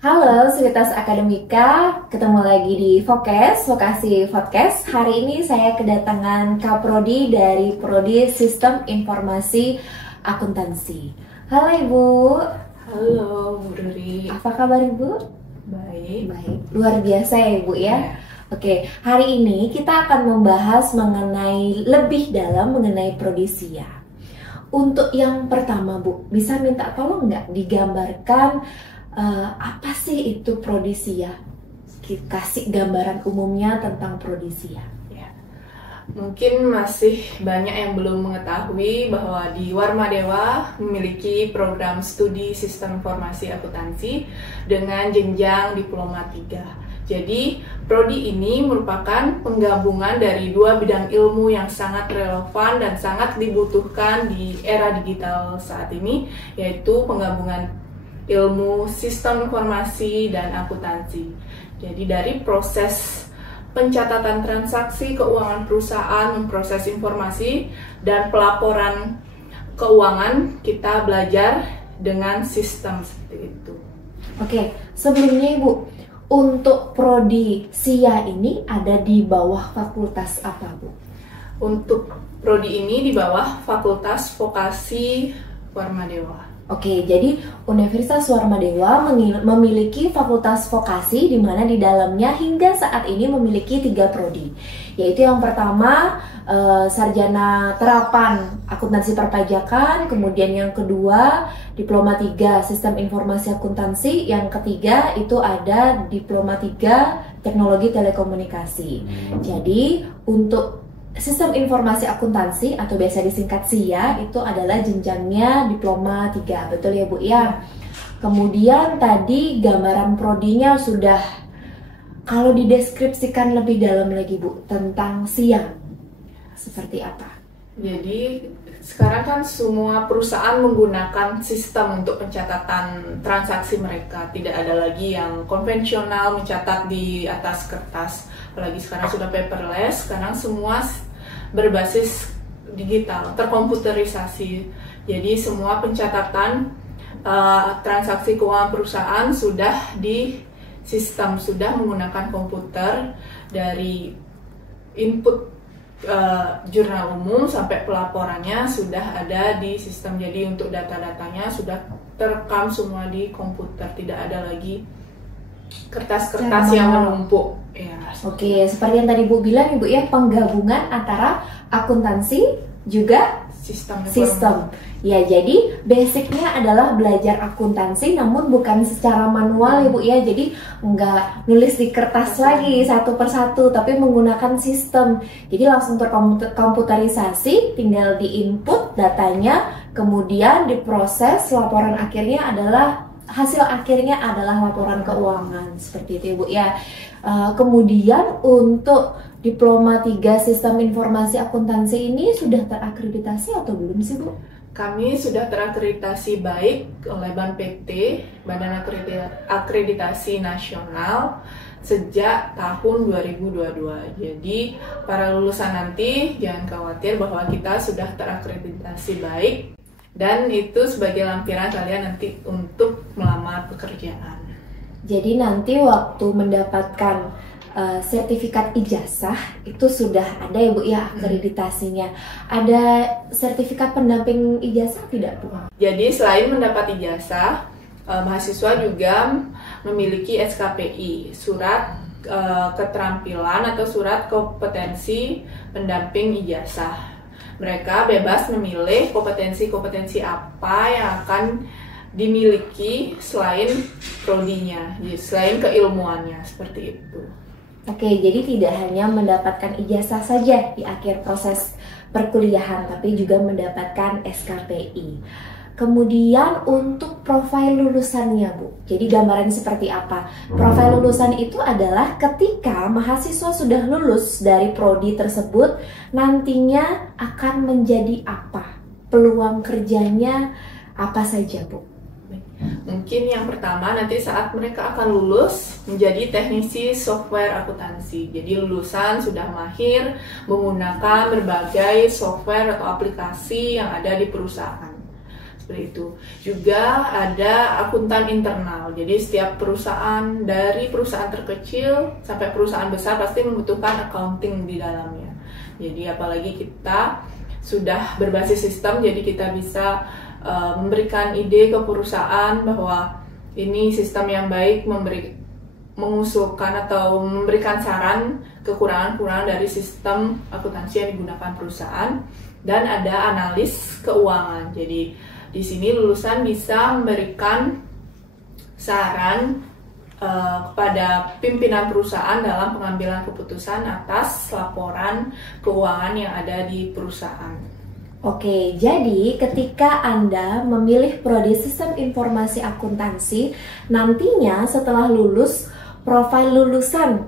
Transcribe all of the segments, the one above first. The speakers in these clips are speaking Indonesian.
Halo, Sivitas Akademika, ketemu lagi di Vokasi Podcast. Hari ini saya kedatangan Kaprodi dari Prodi Sistem Informasi Akuntansi. Halo Ibu. Halo Bu Ruri. Apa kabar Ibu? Baik. Baik, luar biasa ya Ibu ya. Oke, hari ini kita akan membahas lebih dalam mengenai Prodi SIA. Untuk yang pertama Bu, bisa minta tolong nggak digambarkan apa sih itu Prodi SIA? Kasih gambaran umumnya tentang Prodi SIA. Ya. Mungkin masih banyak yang belum mengetahui bahwa di Warmadewa memiliki program studi Sistem Informasi Akuntansi dengan jenjang Diploma 3. Jadi, prodi ini merupakan penggabungan dari dua bidang ilmu yang sangat relevan dan sangat dibutuhkan di era digital saat ini, yaitu penggabungan ilmu sistem informasi dan akuntansi. Jadi dari proses pencatatan transaksi keuangan perusahaan, memproses informasi, dan pelaporan keuangan, kita belajar dengan sistem seperti itu. Oke, sebelumnya Ibu, untuk Prodi SIA ini ada di bawah fakultas apa Bu? Untuk prodi ini di bawah Fakultas Vokasi Warmadewa. Oke, jadi Universitas Warmadewa memiliki fakultas vokasi di mana di dalamnya hingga saat ini memiliki 3 prodi. Yaitu yang pertama Sarjana Terapan Akuntansi Perpajakan, kemudian yang kedua Diploma 3 Sistem Informasi Akuntansi, yang ketiga itu ada Diploma 3 Teknologi Telekomunikasi. Jadi untuk Sistem Informasi Akuntansi atau biasa disingkat SIA itu adalah jenjangnya Diploma 3, betul ya Bu ya? Kemudian tadi gambaran prodinya sudah, kalau dideskripsikan lebih dalam lagi Bu tentang SIA seperti apa? Jadi sekarang kan semua perusahaan menggunakan sistem untuk pencatatan transaksi mereka. Tidak ada lagi yang konvensional mencatat di atas kertas. Apalagi sekarang sudah paperless, sekarang semua berbasis digital, terkomputerisasi. Jadi semua pencatatan transaksi keuangan perusahaan sudah di sistem, sudah menggunakan komputer, dari input jurnal umum sampai pelaporannya sudah ada di sistem. Jadi untuk data-datanya sudah terekam semua di komputer, tidak ada lagi kertas-kertas yang menumpuk. Ya. Oke, seperti yang tadi Bu bilang Ibu ya, penggabungan antara akuntansi juga sistem. Ya, jadi basicnya adalah belajar akuntansi namun bukan secara manual ya Bu ya. Jadi nggak nulis di kertas lagi satu persatu, tapi menggunakan sistem. Jadi langsung terkomputerisasi, tinggal di input datanya, kemudian diproses, hasil akhirnya adalah laporan keuangan, seperti itu Ibu ya. Kemudian untuk Diploma 3 Sistem Informasi Akuntansi ini sudah terakreditasi atau belum sih Bu? Kami sudah terakreditasi baik oleh BANPT, Badan Akreditasi Nasional, sejak tahun 2022. Jadi para lulusan nanti jangan khawatir bahwa kita sudah terakreditasi baik, dan itu sebagai lampiran kalian nanti untuk melamar pekerjaan. Jadi nanti waktu mendapatkan sertifikat ijazah itu sudah ada ya Bu ya akreditasinya. Ada sertifikat pendamping ijazah tidak Bu? Jadi selain mendapat ijazah, mahasiswa juga memiliki SKPI, surat keterampilan atau surat kompetensi pendamping ijazah. Mereka bebas memilih kompetensi-kompetensi apa yang akan dimiliki selain prodinya, selain keilmuannya, seperti itu. Oke, jadi tidak hanya mendapatkan ijazah saja di akhir proses perkuliahan, tapi juga mendapatkan SKPI. Kemudian untuk profil lulusannya Bu, jadi gambaran seperti apa? Profil lulusan itu adalah ketika mahasiswa sudah lulus dari prodi tersebut, nantinya akan menjadi apa? Peluang kerjanya apa saja Bu? Mungkin yang pertama nanti saat mereka akan lulus menjadi teknisi software akuntansi. Jadi lulusan sudah mahir menggunakan berbagai software atau aplikasi yang ada di perusahaan. seperti itu. Juga ada akuntan internal. Jadi setiap perusahaan, dari perusahaan terkecil sampai perusahaan besar pasti membutuhkan accounting di dalamnya. Jadi apalagi kita sudah berbasis sistem, jadi kita bisa memberikan ide ke perusahaan bahwa ini sistem yang baik, mengusulkan atau memberikan saran kekurangan-kekurangan dari sistem akuntansi yang digunakan perusahaan. Dan ada analis keuangan. Jadi di sini lulusan bisa memberikan saran kepada pimpinan perusahaan dalam pengambilan keputusan atas laporan keuangan yang ada di perusahaan. Oke, jadi ketika Anda memilih prodi Sistem Informasi Akuntansi, nantinya setelah lulus, profil lulusan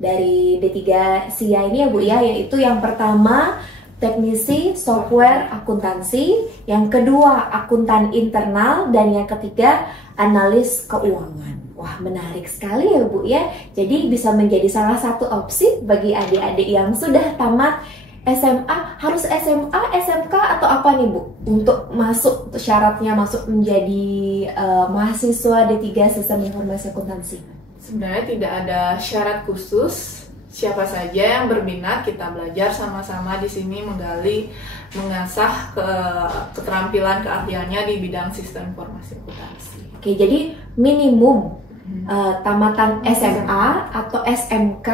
dari D3 SIA ini ya Bu ya, yaitu yang pertama teknisi software akuntansi, yang kedua akuntan internal, dan yang ketiga analis keuangan. Wah, menarik sekali ya Bu ya. Jadi bisa menjadi salah satu opsi bagi adik-adik yang sudah tamat SMA. Harus SMA, SMK atau apa nih Bu untuk masuk, syaratnya masuk menjadi mahasiswa D3 Sistem Informasi Akuntansi? Sebenarnya tidak ada syarat khusus. Siapa saja yang berminat, kita belajar sama-sama di sini, mengasah keterampilan keahliannya di bidang sistem informasi akuntansi. Oke, jadi minimum tamatan SMA atau SMK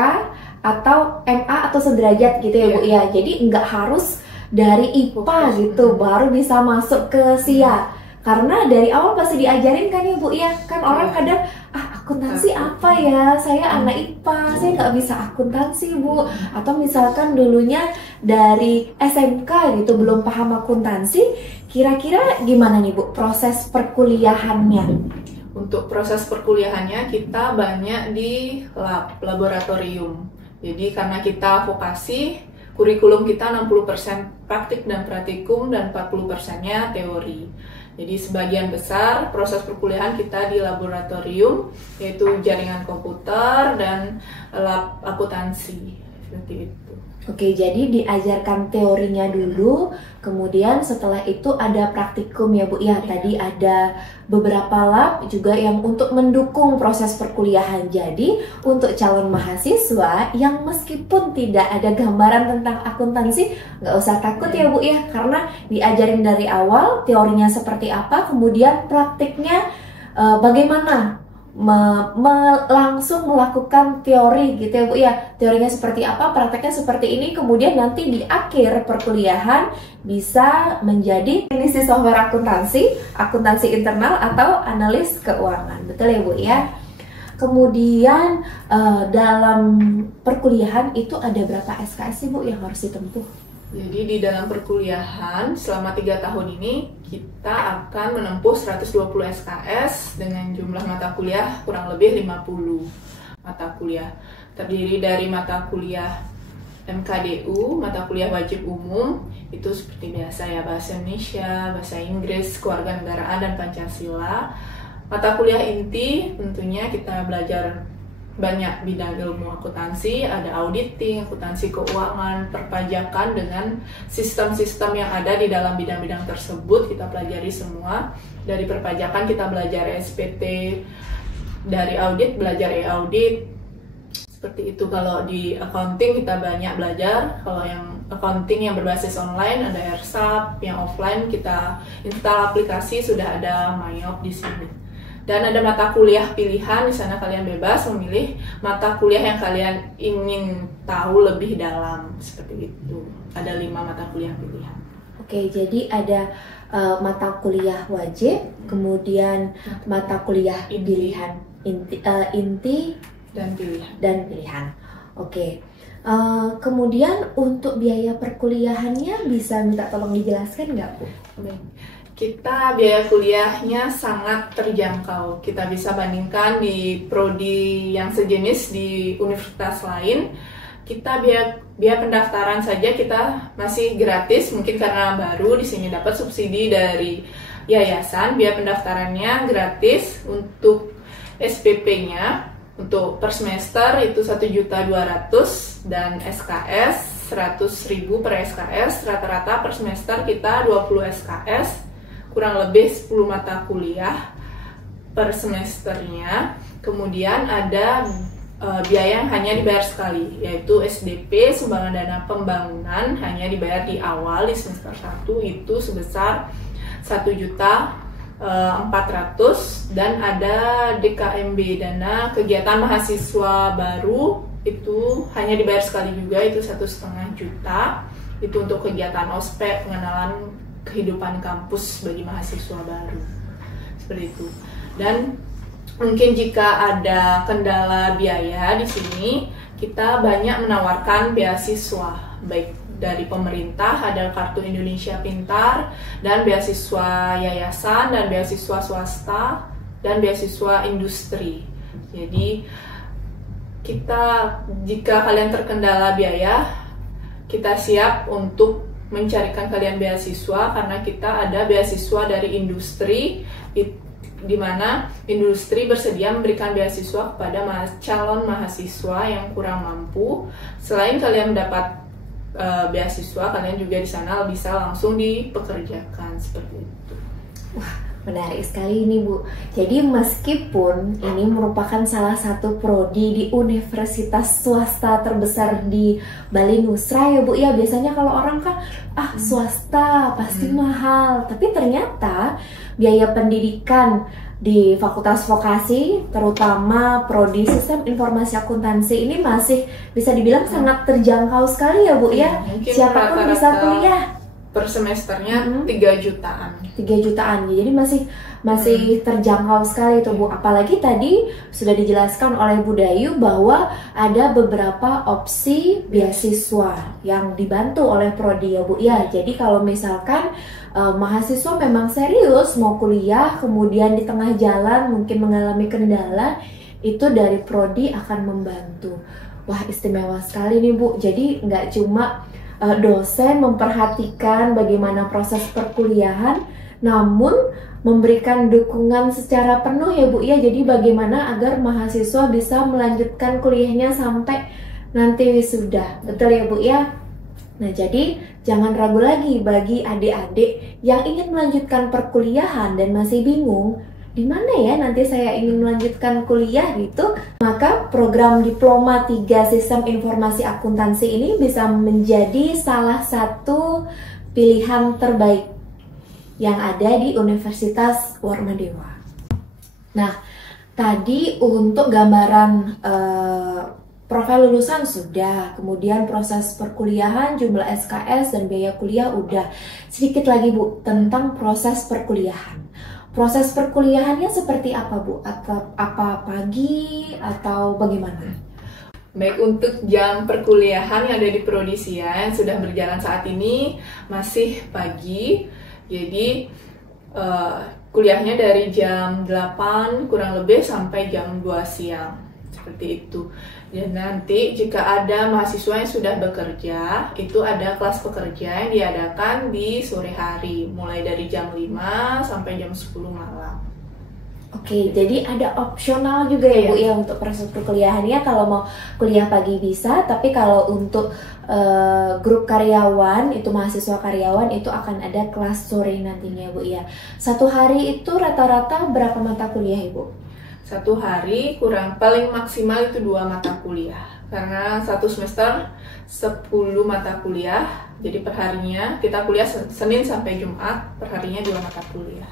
atau MA atau sederajat gitu ya Bu ya. Jadi nggak harus dari IPA gitu baru bisa masuk ke SIA. Karena dari awal pasti diajarin kan ya Bu ya. Kan orang kadang akuntansi apa ya? Saya anak IPA, saya nggak bisa akuntansi Bu. Atau misalkan dulunya dari SMK gitu belum paham akuntansi. Kira-kira gimana nih Bu proses perkuliahannya? Untuk proses perkuliahannya kita banyak di laboratorium. Jadi karena kita vokasi, kurikulum kita 60% praktik dan praktikum dan 40%-nya teori. Jadi sebagian besar proses perkuliahan kita di laboratorium, yaitu jaringan komputer dan lab akuntansi, seperti itu. Oke, jadi diajarkan teorinya dulu, kemudian setelah itu ada praktikum ya Bu ya. Tadi ada beberapa lab juga yang untuk mendukung proses perkuliahan. Jadi untuk calon mahasiswa yang meskipun tidak ada gambaran tentang akuntansi, nggak usah takut ya Bu ya, karena diajarin dari awal teorinya seperti apa, kemudian praktiknya bagaimana langsung melakukan teori gitu ya Bu ya. Teorinya seperti apa, prakteknya seperti ini, kemudian nanti di akhir perkuliahan bisa menjadi teknisi software akuntansi, akuntansi internal atau analis keuangan. Betul ya Bu ya. Kemudian dalam perkuliahan itu ada berapa SKS sih Bu yang harus ditempuh? Jadi di dalam perkuliahan selama 3 tahun ini kita akan menempuh 120 SKS dengan jumlah mata kuliah kurang lebih 50 mata kuliah. Terdiri dari mata kuliah MKDU, mata kuliah wajib umum, itu seperti biasa ya, bahasa Indonesia, bahasa Inggris, kewarganegaraan, dan Pancasila. Mata kuliah inti tentunya kita belajar banyak bidang ilmu akuntansi, ada auditing, akuntansi keuangan, perpajakan dengan sistem-sistem yang ada di dalam bidang-bidang tersebut kita pelajari semua. Dari perpajakan kita belajar SPT, dari audit belajar e-audit, seperti itu. Kalau di accounting kita banyak belajar, kalau yang accounting yang berbasis online ada ERSAP, yang offline kita install aplikasi, sudah ada MyOp di sini. Dan ada mata kuliah pilihan, di sana kalian bebas memilih mata kuliah yang kalian ingin tahu lebih dalam, seperti itu. Ada 5 mata kuliah pilihan. Oke, jadi ada mata kuliah wajib, kemudian mata kuliah pilihan, inti dan pilihan. Oke. Kemudian untuk biaya perkuliahannya bisa minta tolong dijelaskan nggak Bu? Kita biaya kuliahnya sangat terjangkau. Kita bisa bandingkan di prodi yang sejenis di universitas lain. Kita biaya pendaftaran saja kita masih gratis, mungkin karena baru di sini dapat subsidi dari yayasan. Biaya pendaftarannya gratis. Untuk SPP-nya untuk per semester itu 1.200.000 dan SKS 100.000 per SKS. Rata-rata per semester kita 20 SKS. kurang lebih 10 mata kuliah per semesternya. Kemudian ada biaya yang hanya dibayar sekali, yaitu SDP, sumbangan dana pembangunan, hanya dibayar di awal di semester 1 itu sebesar 1.400.000, dan ada DKMB, dana kegiatan mahasiswa baru, itu hanya dibayar sekali juga, itu 1,5 juta. Itu untuk kegiatan ospek, pengenalan kehidupan kampus bagi mahasiswa baru, seperti itu. Dan mungkin jika ada kendala biaya di sini, kita banyak menawarkan beasiswa, baik dari pemerintah, ada Kartu Indonesia Pintar, dan beasiswa yayasan, dan beasiswa swasta, dan beasiswa industri. Jadi jika kalian terkendala biaya, kita siap untuk mencarikan kalian beasiswa, karena kita ada beasiswa dari industri, di mana industri bersedia memberikan beasiswa kepada calon mahasiswa yang kurang mampu. Selain kalian mendapat beasiswa, kalian juga di sana bisa langsung dipekerjakan, seperti itu. Wah, menarik sekali ini Bu. Jadi meskipun ini merupakan salah satu prodi di universitas swasta terbesar di Bali Nusra ya Bu ya, biasanya kalau orang kan swasta pasti mahal, tapi ternyata biaya pendidikan di Fakultas Vokasi, terutama prodi Sistem Informasi Akuntansi ini masih bisa dibilang sangat terjangkau sekali ya Bu ya. Siapapun bisa kuliah. Per semesternya 3 jutaan. 3 jutaan, jadi masih terjangkau sekali itu Bu. Apalagi tadi sudah dijelaskan oleh Bu Dayu bahwa ada beberapa opsi beasiswa yang dibantu oleh prodi ya Bu ya. Jadi kalau misalkan mahasiswa memang serius mau kuliah, kemudian di tengah jalan mungkin mengalami kendala, itu dari prodi akan membantu. Wah, istimewa sekali nih Bu. Jadi nggak cuma dosen memperhatikan bagaimana proses perkuliahan, namun memberikan dukungan secara penuh ya Bu ya. Jadi bagaimana agar mahasiswa bisa melanjutkan kuliahnya sampai nanti wisuda. Betul ya Bu ya? Nah, jadi jangan ragu lagi bagi adik-adik yang ingin melanjutkan perkuliahan dan masih bingung di mana ya nanti saya ingin melanjutkan kuliah gitu, maka program Diploma 3 Sistem Informasi Akuntansi ini bisa menjadi salah satu pilihan terbaik yang ada di Universitas Warmadewa. Nah, tadi untuk gambaran profil lulusan sudah, kemudian proses perkuliahan, jumlah SKS, dan biaya kuliah udah. Sedikit lagi Bu, tentang proses perkuliahan. Proses perkuliahannya seperti apa Bu? Atau apa pagi atau bagaimana? Baik, untuk jam perkuliahan yang ada di Prodi SIA yang sudah berjalan saat ini masih pagi. Jadi kuliahnya dari jam 8 kurang lebih sampai jam 2 siang. Seperti itu. Dan nanti jika ada mahasiswa yang sudah bekerja, itu ada kelas pekerja yang diadakan di sore hari, mulai dari jam 5 sampai jam 10 malam. Oke, jadi ada opsional juga ya Bu ya untuk proses perkuliahannya. Kalau mau kuliah pagi bisa, tapi kalau untuk grup karyawan, itu mahasiswa karyawan, itu akan ada kelas sore nantinya Bu ya. Satu hari itu rata-rata berapa mata kuliah Ibu? Satu hari paling maksimal itu 2 mata kuliah, karena satu semester 10 mata kuliah, jadi perharinya kita kuliah Senin sampai Jumat, perharinya 2 mata kuliah.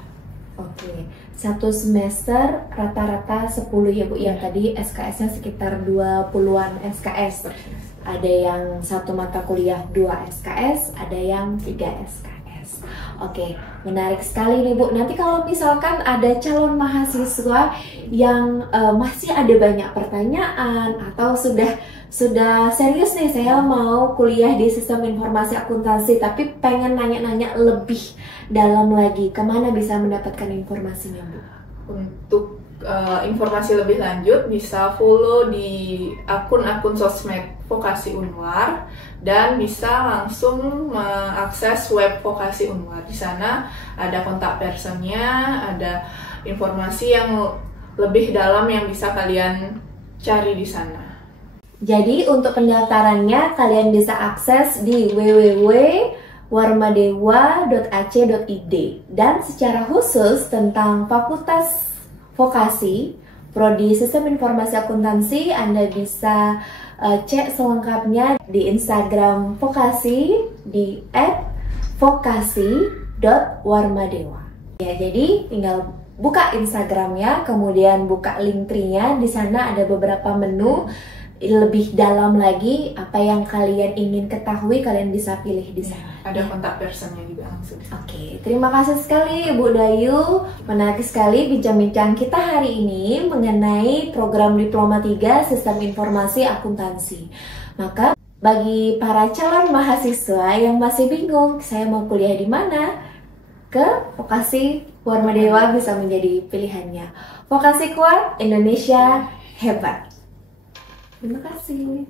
Oke, satu semester rata-rata 10 ya Bu, yang tadi SKS-nya sekitar 20-an SKS. Ada yang satu mata kuliah 2 SKS, ada yang 3 SKS. Oke, menarik sekali nih Bu. Nanti kalau misalkan ada calon mahasiswa yang masih ada banyak pertanyaan atau sudah serius nih, saya mau kuliah di Sistem Informasi Akuntansi tapi pengen nanya-nanya lebih dalam lagi, kemana bisa mendapatkan informasinya Bu? Untuk informasi lebih lanjut bisa follow di akun-akun sosmed Vokasi Unwar, dan bisa langsung mengakses web Vokasi Unwar. Di sana ada kontak personnya, ada informasi yang lebih dalam yang bisa kalian cari di sana. Jadi untuk pendaftarannya kalian bisa akses di warmadewa.ac.id. Dan secara khusus tentang Fakultas Vokasi Prodi Sistem Informasi Akuntansi, Anda bisa cek selengkapnya di Instagram Vokasi di @vokasi.warmadewa. Ya, jadi tinggal buka Instagramnya, kemudian buka link tree-nya. Di sana ada beberapa menu. Lebih dalam lagi apa yang kalian ingin ketahui, kalian bisa pilih di sana. Ada kontak personnya juga langsung. Oke, terima kasih sekali Ibu Dayu. Menarik sekali bincang-bincang kita hari ini mengenai program Diploma 3 Sistem Informasi Akuntansi. Maka bagi para calon mahasiswa yang masih bingung, saya mau kuliah di mana? Ke Vokasi Warmadewa bisa menjadi pilihannya. Vokasi kuat, Indonesia hebat. Terima kasih.